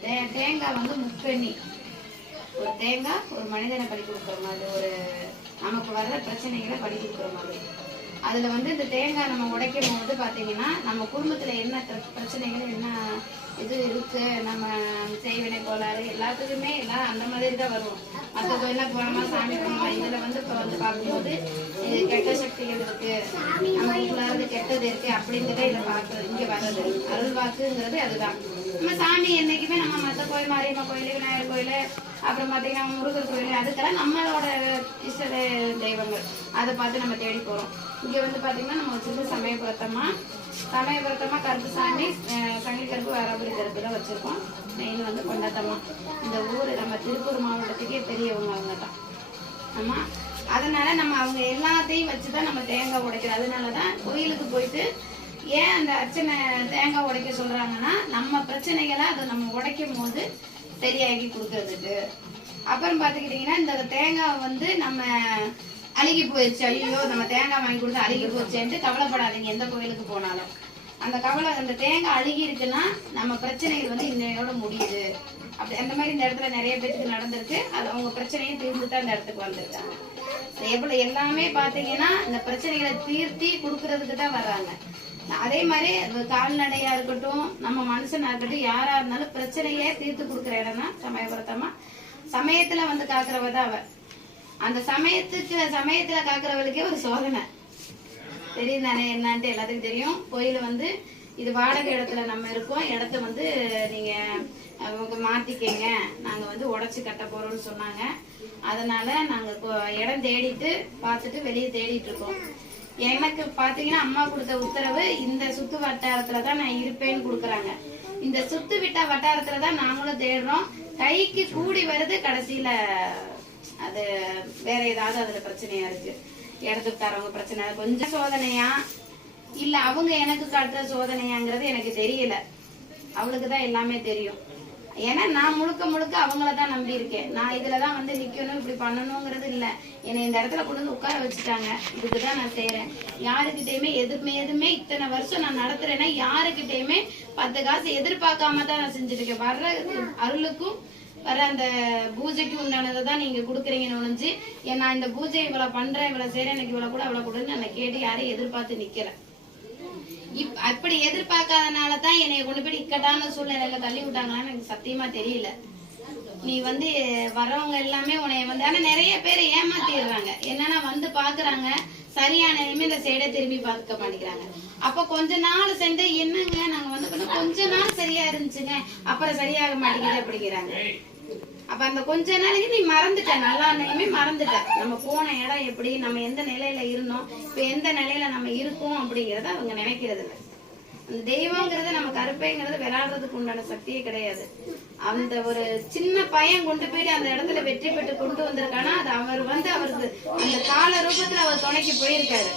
தேங்காய் வந்து முக்கண்ணி. ஒரு தேங்காய் ஒரு மனிதனை பலி கொடுக்குற மாதிரி, ஒரு நமக்கு வர்ற பிரச்சனைகளை பலி கொடுக்குற மாதிரி. அதுல வந்து இந்த தேங்காய் நம்ம உடைக்கும் போது பாத்தீங்கன்னா நம்ம குடும்பத்துல என்ன பிரச்சனைகள் என்ன இது இருக்கு, நம்ம செய்வினை கோளாறு எல்லாத்துக்குமே எல்லாம் அந்த மாதிரி தான் வரும். மற்ற கோயிலாம் போனோமா சாமி கும்பிடலாம். இதுல வந்து இப்போ வந்து பார்க்கும்போது கெட்ட சக்திகள் இருக்கு, நம்ம உள்ளாவது கெட்டது இருக்கு அப்படிங்கிறத இதை பார்க்கறது. இங்க வர்றது அருள் வாக்குங்கிறது அதுதான். நம்ம சாமி என்னைக்குமே நம்ம மற்ற கோயில், மாரியம்மா கோயில், விநாயகர் கோயில், அப்புறம் பார்த்தீங்கன்னா முருகர் கோயில், அதுக்கெல்லாம் நம்மளோட இஷ்ட தெய்வங்கள். அதை பார்த்து நம்ம தேடி போறோம். இங்க வந்து பாத்தீங்கன்னா நம்ம வச்சிருக்க சமயபுரத்தமா கருப்பு சாமி, சங்கிலி கருப்பு, வேறாபுரி கருப்பு தான் வச்சிருக்கோம். மெயின் வந்து கொண்டாட்டமா. இந்த ஊர் நம்ம திருப்பூர் மாவட்டத்துக்கே பெரியவங்க அவங்க தான். ஆமா, அதனால நம்ம அவங்க எல்லாத்தையும் வச்சுதான் நம்ம தேங்காய் உடைக்கிறோம். அதனாலதான் கோயிலுக்கு போயிட்டு ஏன் அந்த அர்ச்சனை தேங்காய் உடைக்க சொல்றாங்கன்னா நம்ம பிரச்சனைகளை அதை நம்ம உடைக்கும் போது சரியாகி கொடுக்கறதுக்கு. அப்புறம் பாத்துக்கிட்டீங்கன்னா இந்த தேங்காய் வந்து நம்ம அழுகி போயிடுச்சு, ஐயோ நம்ம தேங்காய் வாங்கி கொடுத்து அழுகி போயிடுச்சுன்ட்டு கவலைப்படாதீங்க. எந்த கோயிலுக்கு போனாலும் அந்த தேங்காய் அழுகி இருக்குன்னா நம்ம பிரச்சனைகள் வந்து இன்னையோட முடியுது. அப்படி அந்த மாதிரி இந்த இடத்துல நிறைய பேருக்கு நடந்திருக்கு. அது அவங்க பிரச்சனையும் தீர்ந்துதான் இந்த இடத்துக்கு வந்திருக்காங்க. எவ்வளவு எல்லாமே பாத்தீங்கன்னா இந்த பிரச்சனைகளை தீர்த்தி கொடுக்கறதுக்கு தான் வர்றாங்க. அதே மாதிரி கால்நடையா இருக்கட்டும், நம்ம மனுஷனா இருக்கட்டும், யாரா இருந்தாலும் பிரச்சனையே தீர்த்து கொடுக்குற இடம் தான் சமயபுரத்தமா. சமயத்துல வந்து காக்குறவதான் அவ. அந்த சமயத்துல காக்குறவளுக்கே ஒரு சோதனை தெரியும் தானே என்னன்ட்டு எல்லாத்துக்கும் தெரியும். கோயில வந்து இது வாடகை இடத்துல நம்ம இருக்கோம், இடத்த வந்து நீங்க மாத்திக்கங்க, நாங்க வந்து உடைச்சு கட்ட போறோம்னு சொன்னாங்க. அதனால நாங்க இடம் தேடிட்டு பார்த்துட்டு வெளியே தேடிட்டு இருக்கோம். எனக்கு பாத்தீங்கன்னா அம்மா கொடுத்த உத்தரவு இந்த சுத்து வட்டாரத்துலதான் நான் இருப்பேன்னு கொடுக்குறாங்க. இந்த சுத்து விட்டா வட்டாரத்துலதான் நாங்களும் தேடுறோம். கைக்கு கூடி வருது, கடைசியில அது வேற ஏதாவது அதுல பிரச்சனையா இருக்கு. இடத்துக்கு தரவங்க பிரச்சனை கொஞ்சம் சோதனையா இல்ல அவங்க எனக்கு காட்டுற சோதனையாங்கிறது எனக்கு தெரியல. அவளுக்குதான் எல்லாமே தெரியும். ஏன்னா நான் முழுக்க அவங்களதான் நம்பி இருக்கேன். நான் இதுலதான் வந்து நிக்கணும், இப்படி பண்ணணுங்கிறது இல்ல. என்னை இந்த இடத்துல கொண்டு வந்து உட்கார வச்சுட்டாங்க. இதுக்குதான் நான் செய்யறேன். யாருக்கிட்டையுமே எதுவுமே இத்தனை வருஷம் நான் நடத்துறேன்னா யாருக்கிட்டையுமே 10 காசு எதிர்பார்க்காம தான் நான் செஞ்சுட்டு இருக்கேன். வர்ற அருளுக்கும் வர அந்த பூஜைக்கு உண்டானதை தான் நீங்க கொடுக்குறீங்கன்னு ஒழிஞ்சு நான் இந்த பூஜை இவ்வளவு பண்றேன், இவ்வளவு செய்யறேன், எனக்கு இவ்வளவு கூட அவ்வளவு கூடன்னு நான் கேட்டு யாரையும் எதிர்பார்த்து நிக்கிறேன். அப்படி எதிர்பார்க்காதனாலதான் என்னைய கொண்டு போய் இக்கட்டான சூழ்நிலையில தள்ளி விட்டாங்களான்னு எனக்கு சத்தியமா தெரியல. நீ வந்து வரவங்க எல்லாமே உன்னைய வந்து, ஆனா நிறைய பேர் ஏமாத்திடுறாங்க. என்னன்னா வந்து பாக்குறாங்க, சரியான இந்த சைடை திரும்பி பார்க்க மாட்டேங்கிறாங்க. அப்ப கொஞ்ச நாள் சென்று என்னங்க நாங்க வந்து கொஞ்ச நாள் சரியா இருந்துச்சுங்க, அப்புறம் சரியாக மாட்டேங்குது அப்படிங்கிறாங்க. அப்ப அந்த கொஞ்ச நாளைக்கு நீ மறந்துட்ட, நல்லா நிலையுமே மறந்துட்ட. நம்ம போன இடம் எப்படி, நம்ம எந்த நிலையில இருந்தோம், இப்ப எந்த நிலையில நம்ம இருக்கோம் அப்படிங்கறத அவங்க நினைக்கிறது இல்லை. அந்த தெய்வங்கிறது நம்ம கருப்பைங்கிறது விளையாடுறதுக்கு உண்டான சக்தியே கிடையாது. அந்த ஒரு சின்ன பையன் கொண்டு போயிட்டு அந்த இடத்துல வெற்றி பெற்று கொண்டு வந்திருக்கானா அது அவர் வந்து அவருக்கு அந்த கால ரூபத்துல அவர் துணைக்கு போயிருக்காரு.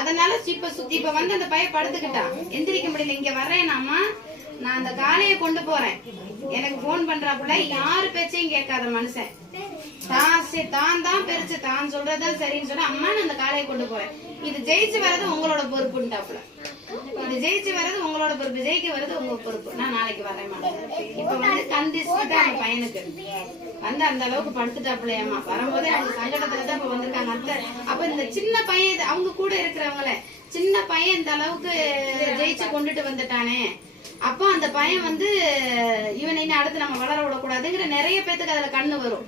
அதனால இப்ப வந்து அந்த பையன் படுத்துக்கிட்டான், எந்திரிக்க முடியல. இங்க வர்றேனாமா, நான் அந்த காளைய கொண்டு போறேன். எனக்கு போன் பண்றாப்புல, யாரு பேச்சையும் கேட்காத மனுஷன், தான் பெருச்சு தான் சொல்றதுதான் சரின்னு சொன்னா, அம்மா நான் அந்த காளையை கொண்டு போறேன், இது ஜெயிச்சு வர்றது உங்களோட பொறுப்புட்டாப்புல. இது ஜெயிச்சு வர்றது உங்களோட பொறுப்பு, ஜெயிக்க வர்றது உங்க பொறுப்பு, நான் நாளைக்கு வரேன் மாட்டேன். இப்ப வந்து கந்திச்சுட்டு அந்த பையனுக்கு வந்து அந்த அளவுக்கு படுத்துட்டாப்புலையம்மா. வரும்போதே அவங்க சங்கடத்துலதான் இப்ப வந்திருக்காங்க அத்தை. அப்ப இந்த சின்ன பையன், அவங்க கூட இருக்கிறவங்கள சின்ன பையன் இந்த அளவுக்கு ஜெயிச்சு கொண்டுட்டு வந்துட்டானே, அப்போ அந்த பையன் வந்து இவனை அடுத்து நம்ம வளர விடக்கூடாதுங்கிற நிறைய பேத்துக்கு அதுல கண்ணு வரும்.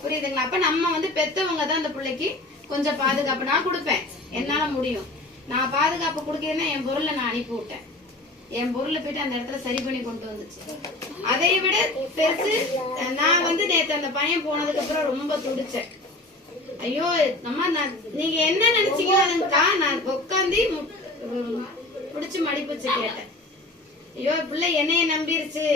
புரியுதுங்களா? அப்ப நம்ம வந்து பெத்தவங்க தான் அந்த பிள்ளைக்கு கொஞ்சம் பாதுகாப்பு நான் கொடுப்பேன், என்னால முடியும். நான் பாதுகாப்பு கொடுக்கறேன்னா என் பொருளை நான் அனுப்பி விட்டேன். என் பொருளை போயிட்டு அந்த இடத்துல சரி பண்ணி கொண்டு வந்துச்சு. அதை விட பெருசு, நான் வந்து நேற்று அந்த பையன் போனதுக்கு அப்புறம் ரொம்ப துடிச்சேன். ஐயோ நம்ம நீங்க என்ன நினைச்சீங்களா, நான் உட்காந்து பிடிச்சு மடிப்புச்சு கேட்டேன். ஐயோ பிள்ளை என்னைய நம்பிருச்சு,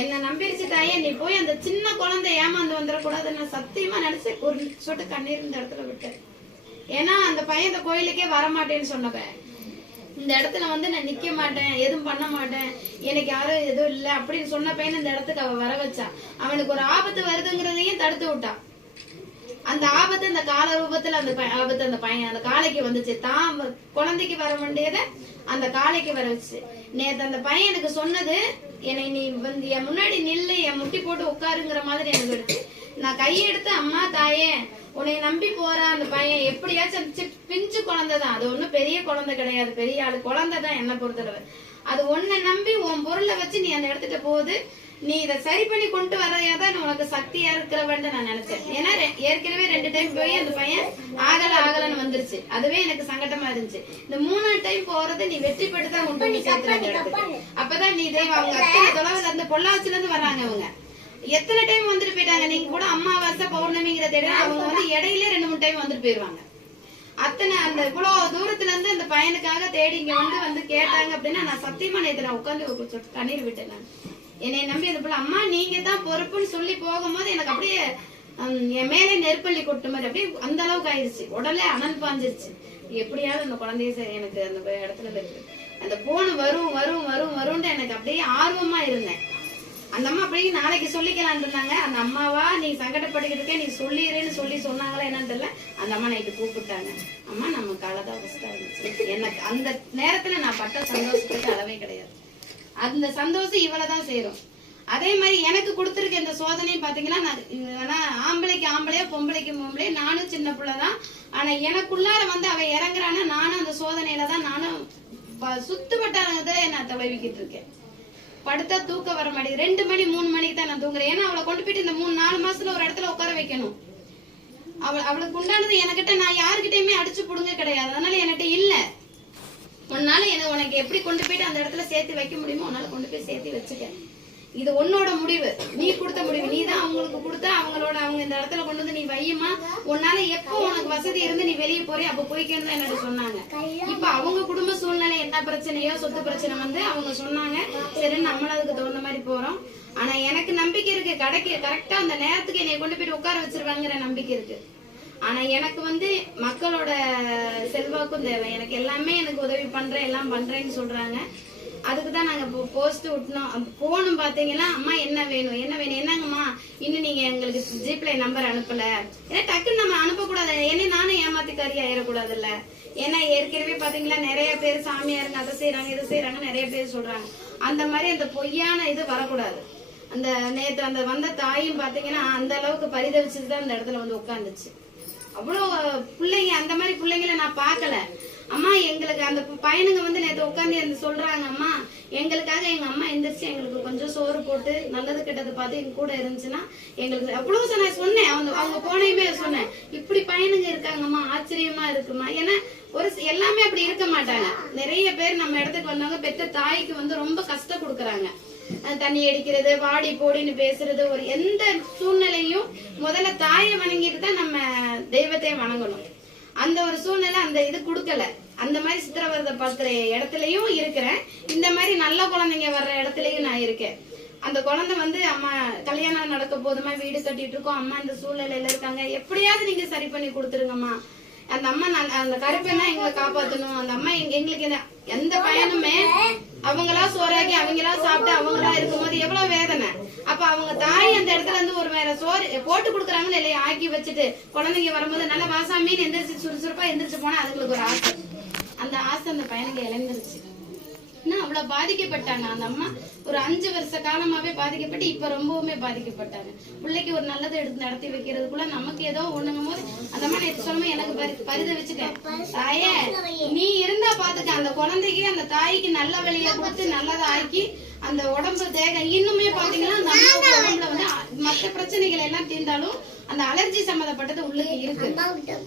என்ன நம்பிருச்சு தாயே, நீ போய் அந்த சின்ன குழந்தை ஏமாந்து வந்துடக்கூடாதுன்னு சத்தியமா நினைச்சு ஒரு சொட்டு கண்ணீர் இந்த இடத்துல விட்டேன். ஏன்னா அந்த பையன் இந்த கோயிலுக்கே வரமாட்டேன்னு சொன்னவன், இந்த இடத்துல வந்து நான் நிக்க மாட்டேன், எதுவும் பண்ண மாட்டேன், எனக்கு யாரும் எதுவும் இல்லை அப்படின்னு சொன்ன பையன் இந்த இடத்துக்கு அவ வர வச்சா. அவனுக்கு ஒரு ஆபத்து வருதுங்கிறதையும் தடுத்து விட்டான். அந்த ஆபத்து அந்த கால ரூபத்துல அந்த ஆபத்து அந்த பையன் அந்த காளைக்கு வந்துச்சு. தான் குழந்தைக்கு வர வேண்டியத அந்த காளைக்கு வர வச்சு. நேத்து அந்த பையன் எனக்கு சொன்னது, என்னை நீ வந்து என் முன்னாடி நில்லு, என் முட்டி போட்டு உட்காருங்கிற மாதிரி எனக்கு எடுத்து நான் கையெடுத்து, அம்மா தாயே உன்னை நம்பி போற அந்த பையன் எப்படியாச்சும் பிஞ்சு குழந்தைதான், அது ஒண்ணும் பெரிய குழந்தை கிடையாது, பெரிய ஆளு குழந்தைதான் என்ன பொறுத்தளவு. அது உன்னை நம்பி உன் பொருளை வச்சு நீ அந்த இடத்துட்ட போகுது, நீ இதை சரி பண்ணி கொண்டு வரதையாதான் உனக்கு சக்தியா இருக்கிறவன்ட்டு நான் நினைச்சேன். ஏன்னா ஏற்கனவே 2 டைம் போய் அந்த பையன் ஆகலன்னு வந்துருச்சு, அதுவே எனக்கு சங்கடமா இருந்துச்சு. இந்த 3ஆவது டைம் போறது நீ வெற்றி பெற்று தான் கொண்டு போய் சேர்த்து. அப்பதான் நீ தெய்வம். அவங்க அத்தனை தொலைவுல இருந்து பொள்ளாச்சில இருந்து வர்றாங்க. அவங்க எத்தனை டைம் வந்துட்டு போயிட்டாங்க. நீங்க கூட அமாவாசை பௌர்ணமிங்கிற தேடி அவங்க வந்து இடையில 2-3 டைம் வந்துட்டு போயிருவாங்க. அத்தனை அந்த இவ்வளவு தூரத்துல இருந்து அந்த பையனுக்காக தேடி இங்க வந்து கேட்டாங்க அப்படின்னா, நான் சத்தியமா நேத்து நான் உட்காந்து கண்ணீர் விட்டேன். நான் என்னை நம்பி அந்த பிள்ளை அம்மா நீங்க தான் பொறுப்புன்னு சொல்லி போகும்போது எனக்கு அப்படியே என் மேலே நெருப்பள்ளி கொட்டு மாதிரி அப்படியே அந்த அளவுக்கு ஆயிடுச்சு. உடனே அனல் பாஞ்சிருச்சு. எப்படியாவது அந்த குழந்தைய எனக்கு அந்த இடத்துல இருக்கு அந்த போன் வரும் வரும் வரும் வரும்னு எனக்கு அப்படியே ஆர்வமா இருந்தேன். அந்த அம்மா அப்படியே நாளைக்கு சொல்லிக்கலான் இருந்தாங்க. அந்த அம்மாவா நீ சங்கடப்பட்டுக்கிட்டு இருக்க, நீ சொல்லிடுறேன்னு சொன்னாங்களா என்னன்னு தெரியல. அந்த அம்மா நைட்டு கூப்பிட்டாங்க. அம்மா நம்ம காலதான் ஃபர்ஸ்டா இருந்துச்சு. எனக்கு அந்த நேரத்துல நான் பட்ட சந்தோஷத்துக்கு அளவே கிடையாது. அந்த சந்தோஷம் இவ்வளவுதான் சேரும். அதே மாதிரி எனக்கு கொடுத்துருக்க இந்த சோதனையும் பாத்தீங்கன்னா, ஆம்பளைக்கு ஆம்பளையோ பொம்பளைக்கு பொம்பளையோ, நானும் சின்ன பிள்ளைதான். ஆனா எனக்குள்ளார வந்து அவ இறங்குறான்னா நானும் அந்த சோதனையில தான் நானும் சுத்து வட்டாரத்தை நான் தவிக்கிட்டு இருக்கேன். படுத்தா தூக்க வர மாட்டேங்குது. 2 மணி 3 மணிக்கு தான் நான் தூங்குறேன். ஏன்னா அவளை கொண்டு போயிட்டு இந்த 3-4 மாசத்துல ஒரு இடத்துல உட்கார வைக்கணும். அவளுக்கு உண்டானது என்கிட்ட நான் யாருக்கிட்டயுமே அடிச்சு புடுங்க கிடையாது. அதனால என்கிட்ட இல்ல. உன்னால உனக்கு எப்படி கொண்டு போயிட்டு அந்த இடத்துல சேர்த்து வைக்க முடியுமோ உன்னால கொண்டு போய் சேர்த்து வச்சுக்க. இது உன்னோட முடிவு, நீ கொடுத்த முடிவு. நீ தான் அவங்களுக்கு கொடுத்தா அவங்க இந்த இடத்துல கொண்டு வந்து நீ வையுமா, உன்னால எப்போ உனக்கு வசதி இருந்து நீ வெளியே போறிய அப்ப போய்க்கணும் என்ன சொன்னாங்க. இப்ப அவங்க குடும்ப சூழ்நிலை என்ன பிரச்சனையோ சொத்து பிரச்சனை வந்து அவங்க சொன்னாங்க. சரி நம்மளும் அதுக்கு தகுந்த மாதிரி போறோம். ஆனா எனக்கு நம்பிக்கை இருக்கு, கரெக்டா அந்த நேரத்துக்கு என்னை கொண்டு போயிட்டு உட்கார வச்சிருவாங்கிற நம்பிக்கை இருக்கு. ஆனா எனக்கு வந்து மக்களோட செல்வாக்கும் தேவை. எனக்கு எல்லாமே எனக்கு உதவி பண்றேன் எல்லாம் பண்றேன்னு சொல்றாங்க. அதுக்குதான் நாங்க போஸ்ட் விட்டோம். போனும் பாத்தீங்கன்னா, அம்மா என்ன வேணும் என்னங்கம்மா இன்னும் நீங்க எங்களுக்கு ஜிப்ளை நம்பர் அனுப்பல. ஏன்னா டக்குன்னு நம்ம அனுப்பக்கூடாது. என்ன நானும் ஏமாத்திக்காரி ஆயிடக்கூடாதுல்ல. ஏன்னா ஏற்கனவே பாத்தீங்களா நிறைய பேர் சாமியாருங்க அதை செய்யறாங்க இதை செய்யறாங்க நிறைய பேர் சொல்றாங்க. அந்த மாதிரி அந்த பொய்யான இது வரக்கூடாது. அந்த நேற்று அந்த வந்த தாயும் பாத்தீங்கன்னா அந்த அளவுக்கு பரிதவிச்சுதான் அந்த இடத்துல வந்து உட்காந்துச்சு. அவ்வளவு பிள்ளைங்க, அந்த மாதிரி பிள்ளைங்களை நான் பாக்கல. அம்மா எங்களுக்கு அந்த பையனுங்க வந்து நேற்று உட்காந்து சொல்றாங்க, அம்மா எங்களுக்காக எங்க அம்மா எந்திரிச்சு எங்களுக்கு கொஞ்சம் சோறு போட்டு நல்லது கெட்டது பார்த்து எங்க கூட இருந்துச்சுன்னா எங்களுக்கு அவ்வளவு நான் சொன்னேன். அவங்க போனையுமே சொன்னேன், இப்படி பையனுங்க இருக்காங்கம்மா ஆச்சரியமா இருக்குமா. ஏன்னா எல்லாமே அப்படி இருக்க மாட்டாங்க. நிறைய பேர் நம்ம இடத்துக்கு வந்தவங்க பெத்த தாய்க்கு வந்து ரொம்ப கஷ்டம் கொடுக்கறாங்க. தண்ணி அடிக்கிறது, வாடி போடின்னு பேசுறது, ஒரு எந்த சூழ்நிலையும் முதல்ல தாயை வணங்கிட்டு தான் நம்ம தெய்வத்தை வணங்கணும். அந்த ஒரு சூழ்நிலை அந்த இது கொடுக்கல. அந்த மாதிரி சித்திரவதை பார்க்கிற இடத்துலயும் இருக்கிறேன். இந்த மாதிரி நல்ல குழந்தைங்க வர்ற இடத்துலயும் நான் இருக்கேன். அந்த குழந்தை வந்து அம்மா கல்யாணம் நடக்க போதுமா, வீடு கட்டிட்டு இருக்கோம், அம்மா இந்த சூழ்நிலையில இருக்காங்க, எப்படியாவது நீங்க சரி பண்ணி கொடுத்துருங்கம்மா. அந்த அம்மா அந்த கருப்பைனா எங்களை காப்பாத்தணும். அந்த அம்மா எங்களுக்கு எந்த பயனுமே அவங்களா சோறாக்கி அவங்களா சாப்பிட்டு அவங்களா இருக்கும்போது எவ்வளவு வேதனை. அப்ப அவங்க தாய் அந்த இடத்துல இருந்து ஒரு வேற சோறு போட்டு கொடுக்குறாங்கன்னு இல்லையா ஆக்கி வச்சுட்டு குழந்தைங்க வரும்போது நல்ல வாசாமீன் எந்திரிச்சு சுறுசுறுப்பா எந்திரிச்சு போனா அதுங்களுக்கு ஒரு ஆசை. அந்த ஆசை அந்த பையனுக்கு இழந்துருச்சு. அவ்வளவு பாதிக்கப்பட்டாங்க. அந்த அம்மா ஒரு 5 வருஷ காலமாவே பாதிக்கப்பட்டு இப்ப ரொம்பவுமே பாதிக்கப்பட்டாங்க. பிள்ளைக்கு ஒரு நல்லதை எடுத்து நடத்தி வைக்கிறதுக்குள்ள நமக்கு ஏதோ ஒண்ணுங்கும் போது அந்த அம்மா நேற்று சொல்லும்போது எனக்கு பரிதவிச்சுட்டேன். தாயே நீ இருந்தா பாத்துக்க, அந்த குழந்தைக்கு அந்த தாய்க்கு நல்ல வழியை கொடுத்து நல்லதை ஆக்கி அந்த உடம்பு தேகம் இன்னுமே பாத்தீங்கன்னா அந்த அம்மாவோட உடம்புல வந்து மற்ற பிரச்சனைகள் எல்லாம் தீர்ந்தாலும் அந்த அலர்ஜி சம்பந்தப்பட்டது உள்ளுக்கு இருக்கு.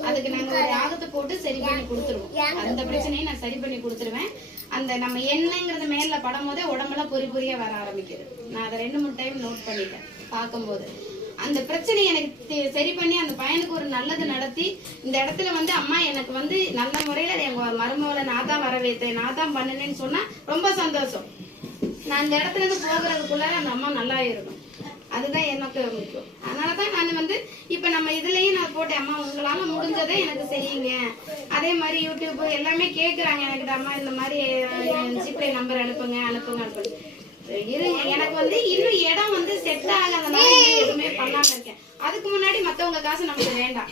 அதுக்கு நாங்க ஒரு ஆகத்தை போட்டு சரி பண்ணி கொடுத்துருவோம். அந்த பிரச்சனையை நான் சரி பண்ணி கொடுத்துருவேன். அந்த நம்ம எண்ணெய்ங்கிறது மேல படும் போதே உடம்புல பொறியா வர ஆரம்பிக்குது. நான் அதை 2-3 டைம் நோட் பண்ணிட்டேன். பார்க்கும்போது அந்த பிரச்சனை எனக்கு சரி பண்ணி அந்த பையனுக்கு ஒரு நல்லது நடத்தி இந்த இடத்துல வந்து அம்மா எனக்கு வந்து நல்ல முறையில எங்க மருமகளை நான் தான் வரவேற்றேன், நான் தான் பண்ணினேன்னு சொன்னா ரொம்ப சந்தோஷம். நான் இந்த இடத்துல இருந்து போகிறதுக்குள்ளார அந்த அம்மா நல்லா இருக்கணும். அதுதான் எனக்கு முக்கியம். அதனாலதான் நான் வந்து இப்ப நம்ம இதுலயும் நான் போட்டேன், அம்மா உங்களால முடிஞ்சதை எனக்கு செய்யுங்க. அதே மாதிரி யூடியூப் எல்லாமே கேக்குறாங்க எனக்கு, அம்மா இந்த மாதிரி ஜிப்ளை நம்பர் அனுப்புங்க இருங்க. எனக்கு வந்து இன்னும் இடம் வந்து செட் ஆகாதனால எதுவுமே பண்ணாம இருக்கேன். அதுக்கு முன்னாடி மத்தவங்க காசு நமக்கு வேண்டாம்.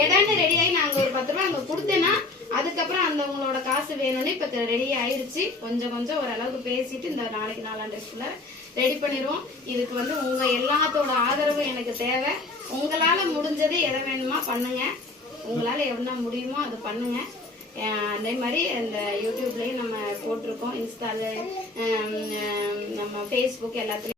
இடன்னு ரெடி ஆகி நாங்க ஒரு 10 ரூபா அங்க கொடுத்தேன்னா அதுக்கப்புறம் அந்த உங்களோட காசு வேணும்னு இப்ப ரெடி ஆயிருச்சு. கொஞ்சம் கொஞ்சம் ஓரளவுக்கு பேசிட்டு இந்த நாளைக்கு 4 ரெடி பண்ணிடுவோம். இதுக்கு வந்து உங்க எல்லாத்தோட ஆதரவு எனக்கு தேவை. உங்களால முடிஞ்சது எதை வேணுமா பண்ணுங்க, உங்களால என்ன முடியுமோ அது பண்ணுங்க. அதே மாதிரி இந்த யூடியூப்லயும் நம்ம போட்டிருக்கோம், இன்ஸ்டால, நம்ம ஃபேஸ்புக் எல்லாத்துலயும்